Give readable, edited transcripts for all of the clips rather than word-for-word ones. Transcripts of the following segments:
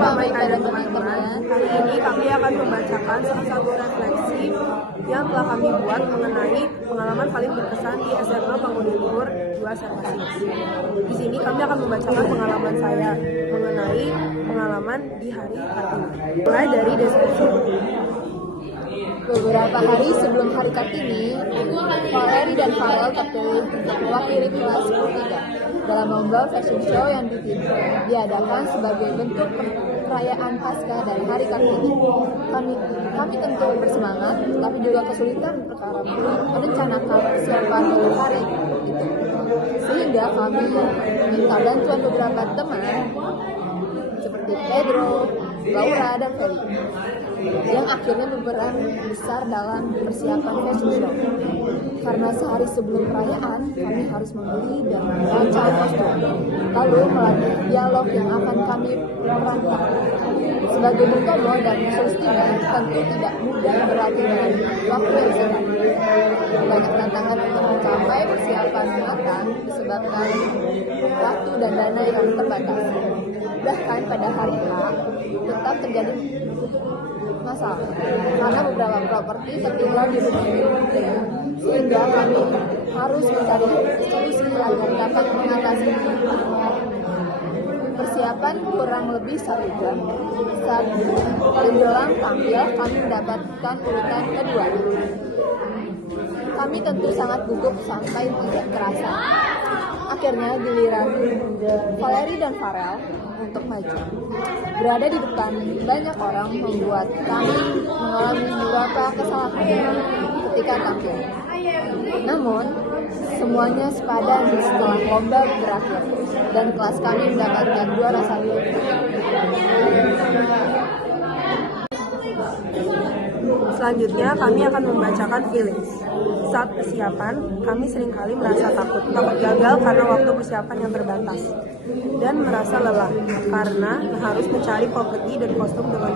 Pak Maika dan teman-teman. Hari ini kami akan membacakan salah satu refleksi yang telah kami buat mengenai pengalaman paling berkesan di SMA Bangunin Luhur 2 Sermasius. Di sini kami akan membacakan pengalaman saya mengenai pengalaman di hari Kartini. Mulai dari deskripsi. Beberapa hari sebelum hari Kartini, Valeri dan Farel terpilih untuk mewakili kelas 10 dalam lomba fashion show yang diadakan sebagai bentuk perayaan Pasca dari hari Kartini. Kami tentu bersemangat, tapi juga kesulitan perkara merencanakan persiapan untuk hari itu. Sehingga kami meminta bantuan beberapa teman seperti Pedro, Laura, dan Feli yang akhirnya berperan besar dalam persiapan fashion show. Karena sehari sebelum perayaan, kami harus membeli dan merancang kostum, lalu melatih dialog yang akan kami perankan. Sebagai Butomo dan Sulstina, tentu tidak mudah berlatih dengan waktu yang singkat. Banyak tantangan untuk mencapai persiapan matang disebabkan waktu dan dana yang terbatas. Bahkan pada hari H, tetap terjadi masalah karena beberapa properti tertinggal di rumah sehingga kami harus mencari solusi agar dapat mengatasi persiapan kurang lebih 1 jam. Saat menjelang tampil, kami mendapatkan urutan kedua. Kami tentu sangat gugup sampai tidak terasa. Akhirnya giliran Valeri dan Farel untuk maju. Berada di depan banyak orang membuat kami mengalami beberapa kesalahan ketika tampil. Namun, semuanya sepadan setelah lomba berakhir dan kelas kami mendapatkan juara 1. Selanjutnya, kami akan membacakan feelings. Saat persiapan, kami seringkali merasa takut gagal karena waktu persiapan yang terbatas, dan merasa lelah karena harus mencari properti dan kostum dengan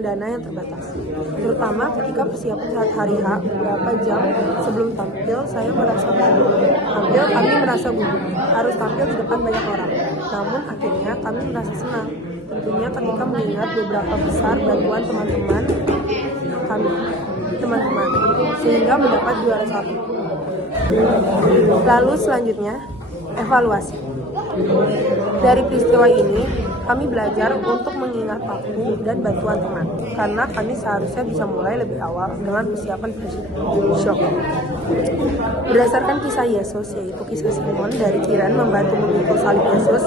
dana yang terbatas. Terutama ketika persiapan saat hari H, beberapa jam sebelum tampil, kami merasa gugup, harus tampil di depan banyak orang. Namun akhirnya kami merasa senang, tentunya ketika mengingat beberapa besar bantuan teman-teman, sehingga mendapat juara 1. Lalu selanjutnya, evaluasi. Dari peristiwa ini, kami belajar untuk mengingat waktu dan bantuan teman, karena kami seharusnya bisa mulai lebih awal dengan persiapan fashion show. Berdasarkan kisah Yesus, yaitu kisah Simon dari Kiren membantu memikul salib Yesus,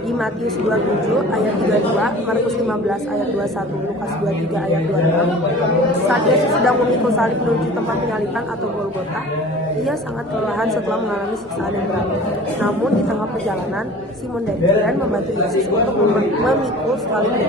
di Matius 27 ayat 32, Markus 15 ayat 21, Lukas 23 ayat 26. Saat Yesus sedang memikul salib menuju tempat penyaliban atau Golgota, ia sangat kelelahan setelah mengalami siksaan yang berat. Namun di tengah perjalanan, Simon dari Kiren membantu Yesus untuk memikul salibnya.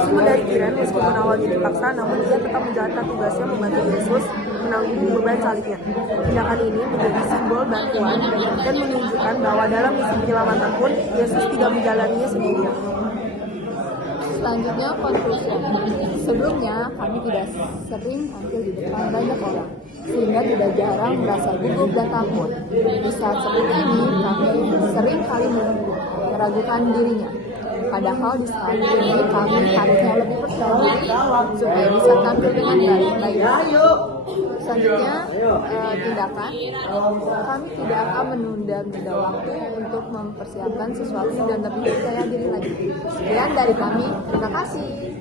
Simon dari Kiren meskipun awalnya dipaksa, namun ia tetap menjalankan tugasnya membantu Yesus menanggung beban salibnya. Tindakan ini menjadi simbol bantuan dan menunjukkan bahwa dalam misi penyelamatan pun Yesus tidak menjalaninya sendirian. Selanjutnya, konklusi. Sebelumnya, kami tidak sering tampil di depan banyak orang, sehingga tidak jarang merasa gugup dan takut. Di saat seperti ini, kami sering kali meragukan dirinya. Padahal di saat ini, kami harusnya lebih percaya diri supaya bisa tampil dengan baik. Selanjutnya, tindakan. Kami tidak akan menunda waktu untuk mempersiapkan sesuatu dan lebih percaya diri lagi. Sekian dari kami. Terima kasih.